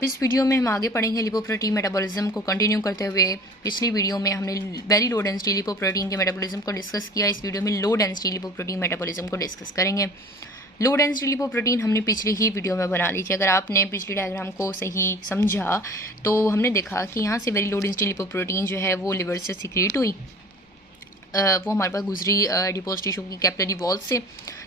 इस वीडियो में हम आगे पढ़ेंगे लिपोप्रोटीन मेटाबॉलिज्म को कंटिन्यू करते हुए। पिछली वीडियो में हमने वेरी लो डेंसिटी लिपोप्रोटीन के मेटाबॉलिज्म को डिस्कस किया। इस वीडियो में लो डेंसिटी लिपोप्रोटीन मेटाबॉलिज्म को डिस्कस करेंगे। लो डेंसिटी लिपोप्रोटीन हमने पिछली ही वीडियो में बना ली थी। अगर आपने पिछली डायग्राम को सही समझा तो हमने देखा कि यहाँ से वेरी लो डेंसिटी लिपोप्रोटीन जो है वो लिवर से सिक्रीट हुई, वो हमारे पास गुजरी डिपोज टिश्यू की कैपिलरी वॉल से।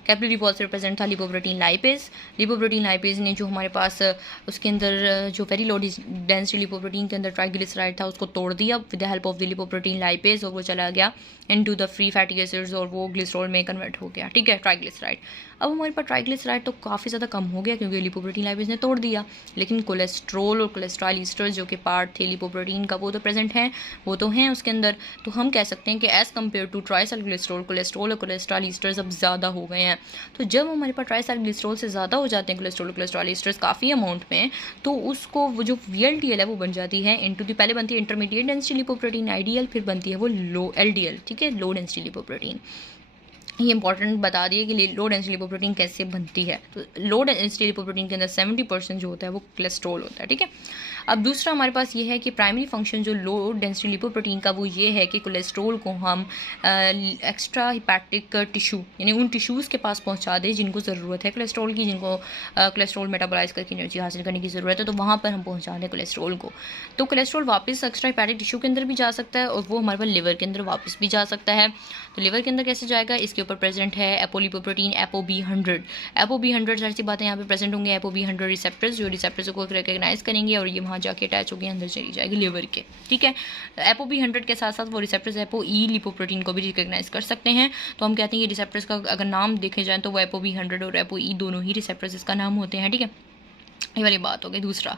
कैपिलरी वॉल से रिप्रेजेंट था लिपोप्रोटीन लाइपेज। लिपोप्रोटीन लाइपेज ने जो हमारे पास उसके अंदर जो वेरी लो डेंसिटी लिपोप्रोटीन के अंदर ट्राइग्लिसराइड था उसको तोड़ दिया with the help of the lipoprotein lipase, और वो चला गया into the free fatty acids और वो ग्लिसरॉल में कन्वर्ट हो गया। ठीक है, ट्राइग्लिसराइड। अब हमारे पास ट्राइग्लिसराइड तो काफ़ी ज़्यादा कम हो गया क्योंकि लिपोप्रोटीन लाइपेज ने तोड़ दिया, लेकिन कोलेस्ट्रोल और कोलेस्ट्रॉल ईस्टर्स जो कि पार्ट थे लिपोप्रोटीन का वो तो प्रेजेंट हैं, वो तो हैं उसके अंदर। तो हम कह सकते हैं कि एज़ कम्पेयर टू ट्राइसाइक्लिसरॉल कोलेस्ट्रॉल और कोलेस्ट्रॉल ईस्टर्स अब ज़्यादा हो गए हैं। तो जब हमारे पास ट्राइसाइक्लिसरॉल से ज़्यादा हो जाते हैं कोलेस्ट्रॉल कोलेस्ट्रॉल ईस्टर्स काफ़ी अमाउंट में, तो उसको वो जो VLDL है वो बन जाती है इनटू दी, पहले बनती है इंटरमीडिएट डेंसिटी लिपोप्रोटीन IDL, फिर बनती है वो लो LDL। ठीक है, लो डेंसिटी लिपोप्रोटीन। ये इंपॉर्टेंट बता दिए कि लो डेंसिटी लिपोप्रोटीन कैसे बनती है। तो लो डेंसिटी लिपोप्रोटीन के अंदर 70% जो होता है वो कोलेस्ट्रॉल होता है। ठीक है, अब दूसरा हमारे पास ये है कि प्राइमरी फंक्शन जो लो डेंसिटी लिपोप्रोटीन का वो ये है कि कोलेस्ट्रॉल को हम एक्स्ट्रा हिपैटिक टिश्यू यानी उन टिश्यूज़ के पास पहुंचा दें जिनको ज़रूरत है कोलेस्ट्रॉल की, जिनको कोलेस्ट्रॉल मेटाबोलाइज करके एनर्जी हासिल करने की ज़रूरत है, तो वहाँ पर हम पहुँचा दें कोलेस्ट्रॉल को। तो कोलेस्ट्रॉल वापस एक्स्ट्रा हिपैटिक टिश्यू के अंदर भी जा सकता है और वो हमारे पास लिवर के अंदर वापस भी जा सकता है। तो लिवर के अंदर कैसे जाएगा, इसके ऊपर प्रेजेंट है एपोलिपोप्रोटीन ApoB100। ApoB100 सारी सी बातें यहाँ पे प्रेजेंट होंगे। ApoB100 रिसेप्टर्स जो रिसेप्टर्स को रिकग्नाइज करेंगे और ये वहाँ जाके अटैच होगी, अंदर चली जाएगी लिवर के। ठीक है, ApoB100 के साथ साथ वो रिसेप्टर्स ApoE लिपोप्रोटीन को भी रिकग्नाइज कर सकते हैं। तो हम कहते हैं ये रिसेप्टर्स का अगर नाम देखे जाए तो वो ApoB100 और ApoE दोनों ही रिसेप्टर्स इसका नाम होते हैं। ठीक है, ये वाली बात हो गई। दूसरा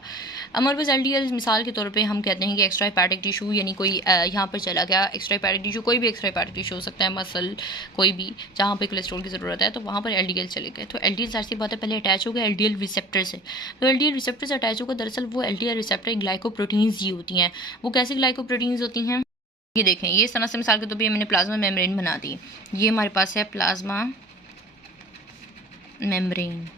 हमारे पास LDL मिसाल के तौर पे हम कहते हैं कि एक्स्ट्रा हिपैटिक टिश्यू यानी कोई यहाँ पर चला गया एक्स्ट्रा हिपैटिक टिश्यू, कोई भी एक्स्ट्रा हिपैटिक टिश्यू हो सकता है, मसल कोई भी जहाँ पे कोलेस्ट्रॉल की ज़रूरत है, तो वहाँ पर LDL चले गए। तो LDL जाहिर सी बात है पहले अटैच हो गया LDL रिसेप्टर से। तो LDL रिसेप्टर से अटैच होकर दरअसल वो LDL रिसेप्टर ग्लाइकोप्रोटीन्स ही होती हैं। वो कैसी ग्लाइकोप्रोटीन्स होती हैं, ये देखें, ये सना से मिसाल के तौर पर मैंने प्लाज्मा मेम्ब्रेन बना दी। ये हमारे पास है प्लाज्मा मेम्ब्रेन,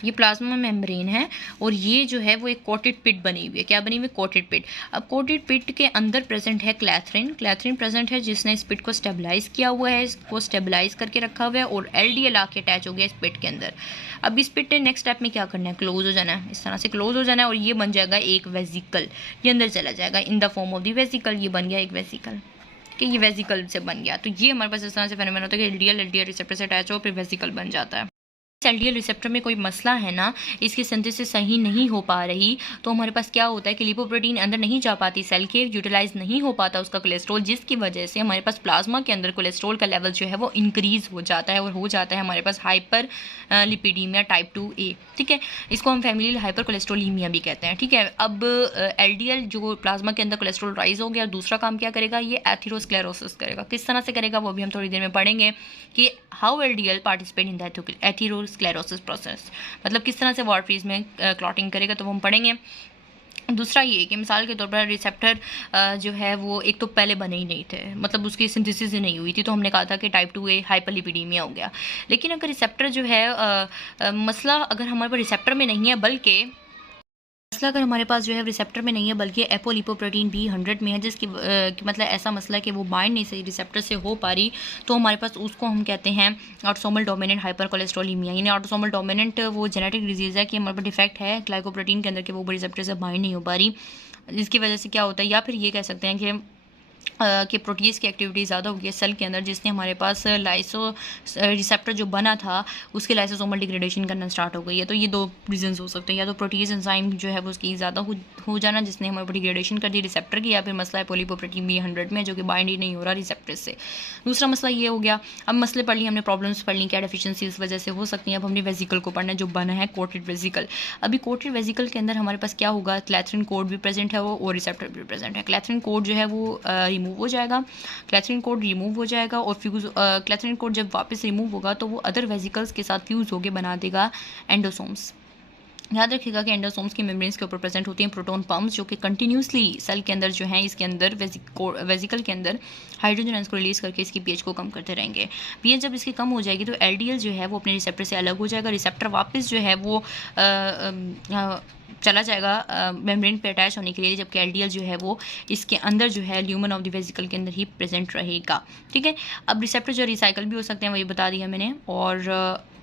ये प्लाज्मा मेम्ब्रेन है और ये जो है वो एक कोटेड पिट बनी हुई है। क्या बनी हुई है, कोटेड पिट। अब कोटेड पिट के अंदर प्रेजेंट है क्लैथरिन। क्लैथरिन प्रेजेंट है जिसने इस पिट को स्टेबलाइज किया हुआ है, इसको स्टेबलाइज करके रखा हुआ है और LDL आके अटैच हो गया इस पिट के अंदर। अब इस पिट ने नेक्स्ट स्टेप में क्या करना है, क्लोज हो जाना है, इस तरह से क्लोज हो जाना है और ये बन जाएगा एक वेजिकल। ये अंदर चला जाएगा in the form of the vesicle. ये बन गया एक वेजिकल कि ये वेजिकल से बन गया। तो ये हमारे पास इस तरह से फेनोमेना होता है कि LDL रिसेप्टर से अटैच हो फिर वेजिकल बन जाता है। LDL रिसेप्टर में कोई मसला है ना, इसकी सिंथेसिस सही नहीं हो पा रही, तो हमारे पास क्या होता है कि लिपोप्रोटीन अंदर नहीं जा पाती, सेल के यूटिलाइज नहीं हो पाता उसका कोलेस्ट्रॉल, जिसकी वजह से हमारे पास प्लाज्मा के अंदर कोलेस्ट्रॉल का लेवल जो है वो इंक्रीज हो जाता है और हो जाता है हमारे पास हाइपर लिपिडीमिया टाइप 2A। ठीक है, इसको हम फैमिली हाइपर कोलेस्ट्रोलीमिया भी कहते हैं। ठीक है, अब LDL जो प्लाज्मा के अंदर कोलेस्ट्रॉल राइज हो गया, दूसरा काम क्या करेगा, ये एथेरोस्क्लेरोसिस करेगा। किस तरह से करेगा वो भी हम थोड़ी देर में पढ़ेंगे कि how LDL participate in the atherosclerosis process, मतलब किस तरह से वार्फरीज में क्लॉटिंग करेगा, तो वो हम पढ़ेंगे। दूसरा ये कि मिसाल के तौर पर रिसेप्टर जो है वो एक तो पहले बने ही नहीं थे, मतलब उसकी सिंथेसिस ही नहीं हुई थी, तो हमने कहा था कि टाइप 2A हाइपरलिपिडीमिया हो गया। लेकिन अगर रिसेप्टर जो है मसला अगर हमारे पास रिसेप्टर में नहीं है बल्कि मसला अगर हमारे पास जो है रिसेप्टर में नहीं है बल्कि एपोलिपोप्रोटीन B100 में है, जिसकी मतलब ऐसा मसला है कि वो बाइंड नहीं सही रिसेप्टर से हो पा रही, तो हमारे पास उसको हम कहते हैं ऑटोसोमल डोमिनेंट हाइपर कोलेस्ट्रोलीमिया। यानी ऑटोसोमल डोमिनेंट वो जेनेटिक डिजीज़ है कि हमारे पास डिफेक्ट है ग्लाइकोप्रोटीन के अंदर कि वो रिसेप्टर से बाइंड नहीं हो पा रही, जिसकी वजह से क्या होता है, या फिर ये कह सकते हैं कि प्रोटीज की एक्टिविटी ज़्यादा हो गई है सेल के अंदर, जिसने हमारे पास लाइसो रिसेप्टर जो बना था उसके लाइसोसोमल डिग्रेडेशन करना स्टार्ट हो गई है। तो ये दो रीजंस हो सकते हैं, या तो प्रोटीज एंजाइम जो है वो उसकी ज़्यादा हो जाना जिसने हमारे पर डिग्रेडेशन कर दी रिसेप्टर की, या फिर मसला है पोलिपोप्रोटीन B100 में जो कि बाइंड ही नहीं हो रहा रिसेप्टर से। दूसरा मसला ये हो गया। अब मसले पढ़ लिए हमने, प्रॉब्लम्स पढ़ ली, क्या डेफिशिएंसी इस वजह से हो सकती है। अब हमने वेजिकल को पढ़ना है जो बना है कोटेड वेजिकल। अभी कोटेड वेजिकल के अंदर हमारे पास क्या होगा, क्लैथरिन कोड भी प्रेजेंट है वो और रिसेप्टर भी प्रेजेंट है। क्लैथरिन कोड जो है वो रिमूव हो जाएगा, क्लैथरिन कोड रिमूव हो जाएगा और फ्यूज क्लैथरिन कोड जब वापस रिमूव होगा तो वो अदर वेजिकल्स के साथ फ्यूज होकर बना देगा एंडोसोम्स। याद रखिएगा कि एंडोसोम्स की मेम्ब्रेन्स के ऊपर प्रेजेंट होती हैं प्रोटॉन पम्प्स, जो कि कंटिन्यूसली सेल के अंदर जो हैं इसके अंदर वेसिकल के अंदर हाइड्रोजन आयंस को रिलीज करके इसकी पीएच को कम करते रहेंगे। पीएच जब इसकी कम हो जाएगी तो एलडीएल जो है वो अपने रिसेप्टर से अलग हो जाएगा, रिसेप्टर वापस जो है वो चला जाएगा मेम्ब्रेन पे अटैच होने के लिए, जबकि एलडीएल जो है वो इसके अंदर जो है ल्यूमन ऑफ द वेसिकल के अंदर ही प्रेजेंट रहेगा। ठीक है, अब रिसेप्टर जो रिसाइकल भी हो सकते हैं वही बता दिया मैंने। और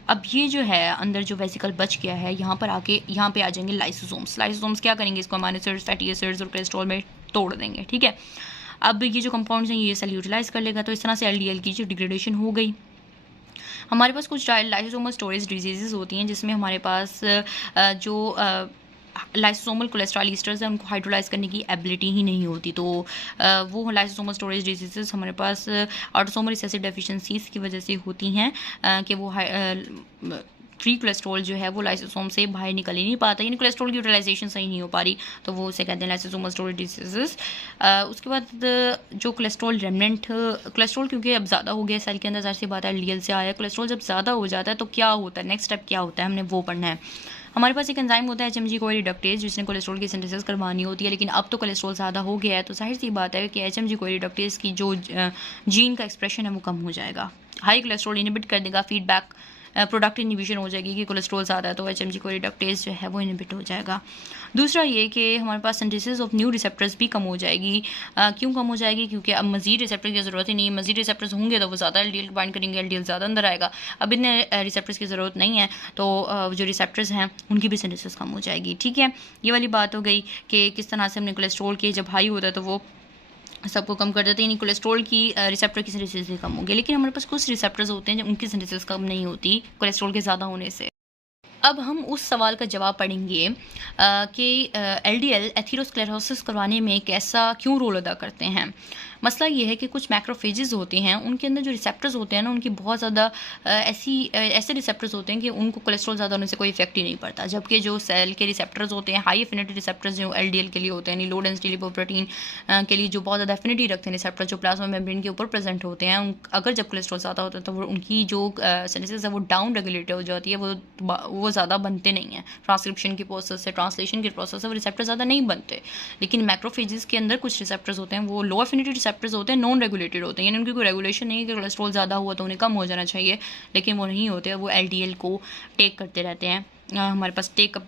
अब ये जो है अंदर जो वेसिकल बच गया है यहाँ पर आके यहाँ पे आ जाएंगे लाइसोसोम्स। लाइसोसोम्स क्या करेंगे, इसको अमीनो एसिड्स, फैटी एसिड्स और कोलेस्ट्रॉल में तोड़ देंगे। ठीक है, अब ये जो कंपाउंड्स हैं ये सेल यूटिलाइज कर लेगा, तो इस तरह से एलडीएल की जो डिग्रेडेशन हो गई। हमारे पास कुछ लाइसोसोमल स्टोरेज डिजीजेज होती हैं जिसमें हमारे पास जो लाइसोसोमल कोलेस्ट्रॉल ईस्टर्स हैं उनको हाइड्रोलाइज करने की एबिलिटी ही नहीं होती, तो वो लाइसोसोमल स्टोरेज डिजीजेस हमारे पास ऑटोसोमल रिसेसिव डेफिशिएंसीज की वजह से होती हैं कि वो फ्री कोलेस्ट्रॉल जो है वो लाइसोसोम से बाहर निकल ही नहीं पाता, यानी कोलेस्ट्रॉल की यूटिलाइजेशन सही नहीं हो पा रही, तो वो उसे कहते हैं लाइसोसोमल स्टोरेज डिजीजेस। उसके बाद जो कोलेस्ट्रॉल रेमनेंट, कोलेस्ट्रॉल क्योंकि अब ज़्यादा हो गया सेल के अंदर, ज़ाहिर सी बात है एलडीएल से आया, कोलेस्ट्रॉल जब ज़्यादा हो जाता है तो क्या होता है, नेक्स्ट स्टेप क्या होता है, हमने वो पढ़ना है। हमारे पास एक एंजाइम होता है एचएमजी कोई रिडक्टेज, जिसने कोलेस्ट्रॉल की सिंथेसिस करवानी होती है, लेकिन अब तो कोलेस्ट्रॉल ज़्यादा हो गया है तो जाहिर सी बात है कि एचएमजी कोई रिडक्टेज की जो जीन का एक्सप्रेशन है वो कम हो जाएगा। हाई कोलेस्ट्रॉल इनहिबिट कर देगा, फीडबैक प्रोडक्ट इनहिबिशन हो जाएगी कि कोलेस्ट्रॉल ज़्यादा है तो एचएमजी कोई रिडक्टेज जो है वो इनहिबिट हो जाएगा। दूसरा ये कि हमारे पास सिंथेसिस ऑफ न्यू रिसेप्टर्स भी कम हो जाएगी। क्यों कम हो जाएगी, क्योंकि अब मजीद रिसेप्टर की ज़रूरत ही नहीं है, मजीद रिसेप्टर्स होंगे तो वो ज़्यादा एलडीएल बाइंड करेंगे, एलडीएल ज़्यादा अंदर आएगा। अब इतने रिसेप्टर्स की ज़रूरत नहीं है तो जो रिसेप्टर्स हैं उनकी भी सिंथेसिस कम हो जाएगी। ठीक है, ये वाली बात हो गई कि किस तरह से हमने कोलेस्ट्रॉल के जब हाई होता है तो वो सबको कम कर देते हैं, यानी कोलेस्ट्रॉल की रिसेप्टर की सिंथेसिस कम होगी। लेकिन हमारे पास कुछ रिसेप्टर्स होते हैं उनकी सिंथेसिस कम नहीं होती कोलेस्ट्रॉल के ज़्यादा होने से। अब हम उस सवाल का जवाब पढ़ेंगे कि एलडीएल एथेरोस्क्लेरोसिस करवाने में क्यों रोल अदा करते हैं। मसला ये है कि कुछ मैक्रोफेजेस होते हैं उनके अंदर जो रिसेप्टर्स होते हैं ना उनकी बहुत ज़्यादा ऐसे रिसेप्टर्स होते हैं कि उनको कोलेस्ट्रॉल ज़्यादा होने से कोई इफेक्ट ही नहीं पड़ता, जबकि जो सेल के रिसेप्टर्स होते हैं हाई एफिनिटी रिसेप्टर्स जो एलडीएल के लिए होते हैं, यानी लो डेंसिटी लिपोप्रोटीन के लिए जो बहुत ज़्यादा एफिनिटी रखते हैं रिसेप्टर जो प्लाज्मा मेम्ब्रेन के ऊपर प्रेजेंट होते हैं, अगर जब कोलेस्ट्रॉल ज़्यादा होता है तो उनकी जो सिंथेसिस है वो डाउन रेगुलेटेड हो जाती है, वो ज़्यादा बनते नहीं हैं। ट्रांसक्रिप्शन की प्रोसेस से, ट्रांसलेशन की प्रोसेस से वो रिसेप्टर ज़्यादा नहीं बनते। लेकिन मैक्रोफेजेस के अंदर कुछ रिसेप्टर्स होते हैं वो लो एफिनिटी रिसेप्टर्स होते हैं, नॉन रेगुलेटेड होते हैं, यानी उनकी कोई रेगुलेशन नहीं है कि कोलेस्ट्रॉल ज़्यादा हुआ तो उन्हें कम हो जाना चाहिए, लेकिन वो नहीं होते, वो एलडीएल को टेक करते रहते हैं। हमारे पास टेकअप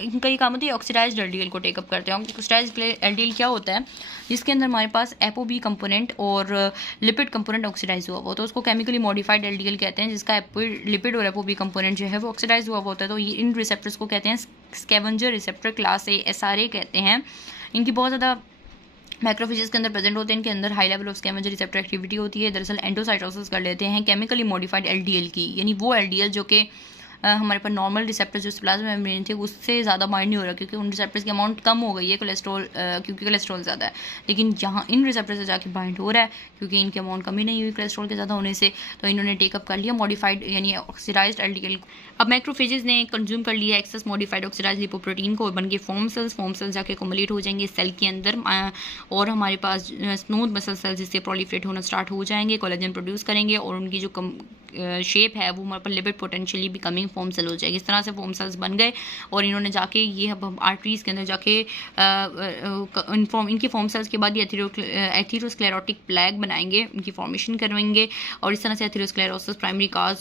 इनका ये काम होता है ऑक्सीडाइज्ड एलडीएल को टेकअप करते हैं। ऑक्सीडाइज्ड एलडीएल क्या होता है, जिसके अंदर हमारे पास एपोबी कंपोनेंट और लिपिड कंपोनेंट ऑक्सीडाइज हुआ होता है, तो उसको केमिकली मॉडिफाइड एलडीएल कहते हैं, जिसका लिपिड और एपोबी कंपोनेंट जो है वो ऑक्सीडाइज हुआ होता है। तो ये इन रिसेप्टर्स को कहते हैं स्कैवेंजर रिसेप्टर, क्लास ए एसआरए कहते हैं। इनकी बहुत ज़्यादा मैक्रोफेजेस के अंदर प्रेजेंट होते हैं, इनके अंदर high level of scavenger receptor activity होती है। दरअसल एंडोसाइटोसिस कर लेते हैं केमिकली मॉडिफाइड एलडीएल की, यानी वो एलडीएल जो कि हमारे पास नॉर्मल रिसेप्टर जो प्लाज्मा मेम्ब्रेन थे उससे ज़्यादा बाइंड नहीं हो रहा, क्योंकि उन रिसेप्टर्स की अमाउंट कम हो गई है कोलेस्ट्रॉल क्योंकि कोलेस्ट्रॉल ज़्यादा है। लेकिन जहाँ इन रिसेप्टर से जाके बाइंड हो रहा है क्योंकि इनकी अमाउंट कमी नहीं हुई कोलेस्ट्रॉल के ज़्यादा होने से, तो इन्होंने टेकअप कर लिया मॉडिफाइड यानी ऑक्सीडाइज्ड एलडीएल। अब मैक्रोफेजेस ने कंज्यूम कर लिया एक्सेस मॉडिफाइड ऑक्सीडाइज्ड लिपोप्रोटीन को और बन के फॉर्म सेल्स जाके कोमुलेट हो जाएंगे सेल के अंदर, और हमारे पास स्मूथ मसल सेल्स जिससे प्रोलिफरेट होना स्टार्ट हो जाएंगे, कोलेजन प्रोड्यूस करेंगे और उनकी जो शेप है वो हमारे पास lipid potentially becoming foam cell हो जाएगी। इस तरह से फॉर्म सेल्स बन गए और इन्होंने जाके ये अब आर्टरीज के अंदर जाके इनकी फॉर्म सेल्स के बाद ये एथेरोस्क्लेरोटिक प्लैग बनाएंगे, उनकी फॉर्मेशन करवाएंगे और इस तरह से एथेरोस्क्लेरोसिस प्राइमरी काज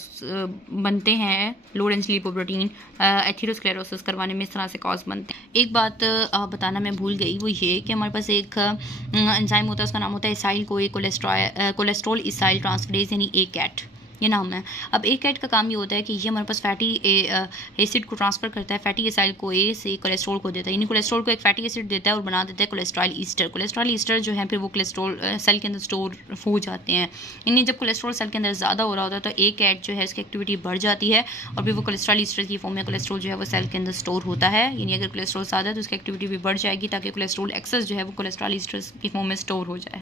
बनते हैं। लो डेंसिटी लिपोप्रोटीन एथेरोस्क्लेरोसिस करवाने में इस तरह से कॉज बनते हैं। एक बात बताना मैं भूल गई, वो ये कि हमारे पास एक एंजाइम होता है, उसका नाम होता है इसाइल कोई कोलेस्ट्रॉल इसाइल ट्रांसफरेज यानी ACAT, ये नाम है। अब ACAT का काम ये होता है कि ये हमारे पास फैटी एसिड को ट्रांसफर करता है, फैटी एसाइल को ए से कोलेस्ट्रॉल को देता है, यानी कोलेस्ट्रॉल को एक फैटी एसिड देता है और बना देता है कोलेस्ट्रॉल ईस्टर। कोलेस्ट्रॉल ईस्टर जो है फिर वो कोलेस्ट्रॉल सेल के अंदर स्टोर हो जाते हैं, यानी जब कोलेस्ट्रॉल सेल के अंदर ज़्यादा हो रहा होता है तो ACAT जो है इसकी एक्टिविटी बढ़ जाती है और फिर वो कोलेस्ट्रॉल ईस्टर की फॉर्म में कोलेस्ट्रॉल जो है वो सेल के अंदर स्टोर होता है, यानी अगर कोलेस्ट्रॉल ज़्यादा है तो उसकी एक्टिविटी भी बढ़ जाएगी ताकि कोलेस्ट्रॉल एक्सेस जो है वो कोलेस्ट्रॉल ईस्टर की फॉर्म में स्टोर हो जाए।